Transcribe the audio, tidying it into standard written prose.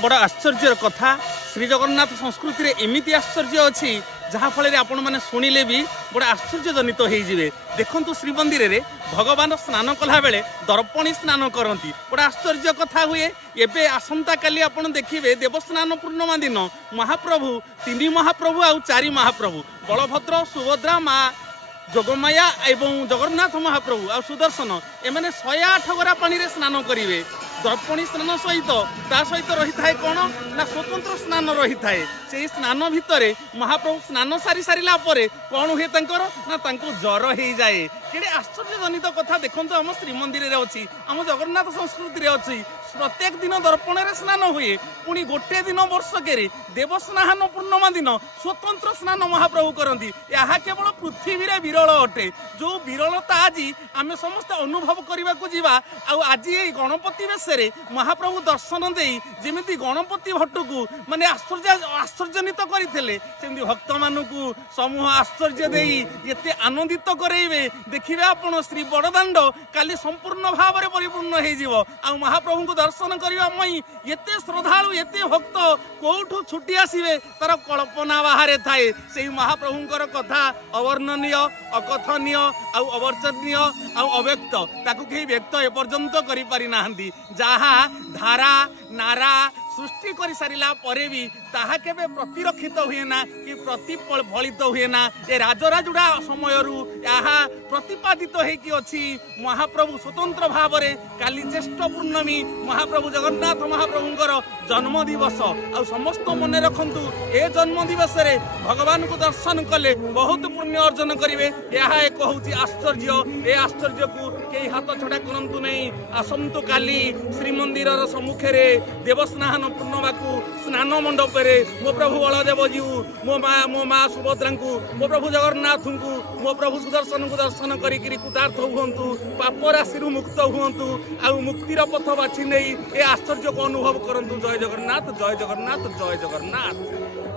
बड़ आश्चर्यर कथा श्री जगन्नाथ संस्कृति रे एमिति आश्चर्य अच्छी जहाँफल आपण मैंने शुणिले भी बड़े आश्चर्यजनित हो देखु श्रीमंदिर में भगवान स्नान कला बेले दर्पणी स्नान करती बड़ा आश्चर्य कथा हुए एवं आसंता काली आपण देखिए देवस्नान पूर्णिमा दिन महाप्रभु तीन महाप्रभु आउ चारि महाप्रभु बलभद्र सुभद्रा माँ जोगमाया एवं जगन्नाथ महाप्रभु आ सुदर्शन एमाने 108 गरा पानी रे स्नान करेंगे दर्पणी स्नान सहित रही थाए कौन ना स्वतंत्र स्नान रही थाए से स्नान भितर महाप्रभु स्नान सारी सारा कौन हुए ना जर हो जाए कि आश्चर्यजनित कथा देखो आम श्रीमंदिर अच्छी आम जगन्नाथ संस्कृति अच्छी प्रत्येक दिन दर्पण स्नान हुए पुणी गोटे दिन वर्षके देवस्नान पूर्णिमा दिन स्वतंत्र स्नान महाप्रभु करती यह केवल पृथ्वी रे विरल अटे जो विरलता आज आम समस्त अनुभव करने को जीवा आज ये गणपति बेश महाप्रभु दर्शन दे जमी गणपति भट्ट को माने आश्चर्यजनित करते भक्त मानक समूह आश्चर्य दे एते आनंदित करेबे देखिए आपण श्री बड़दाण्ड काली संपूर्ण भाव में परिपूर्ण हो महाप्रभु को दर्शन करने एते श्रद्धालु एते भक्त कौठू छुट्टी आसवे तार कल्पना बाहर थाए से महाप्रभुंकर कथा अवर्णनीय अकथनीय अवर्चनीय अव्यक्त ताकू कहीं व्यक्त एपर्यंत करें जहा धारा नारा सृष्टि कर सारा पर भी ताहा केबे प्रतिरक्षित हुए ना कि प्रतिफलित हुए ना ये राजराजुड़ा समय यहाँ प्रतिपादित होगी अच्छी महाप्रभु स्वतंत्र भाव में काली ज्येष्ठ पूर्णमी महाप्रभु जगन्नाथ महाप्रभुंकर जन्म दिवस आ समस्त मन रखु ए जन्म दिवस रे भगवान को दर्शन कले बहुत पुण्य अर्जन करेंगे यह एक हूँ आश्चर्य ए आश्चर्य को कई हाथ छड़ा करतु नहीं आसतु काली श्रीमंदिर सम्मुखें देवस्नान पूर्णिमा को स्नान मंडप मो प्रभु बलदेव जीव मो माँ सुभद्रा को मो प्रभु जगन्नाथ को मो प्रभु सुदर्शन को दर्शन करी कृतार्थ हूँ पाप राशि मुक्त हूँ आ मुक्तिर पथ बाछी नहीं ए आश्चर्य को अनुभव करतु जय जगन्नाथ जय जगन्नाथ जय जगन्नाथ।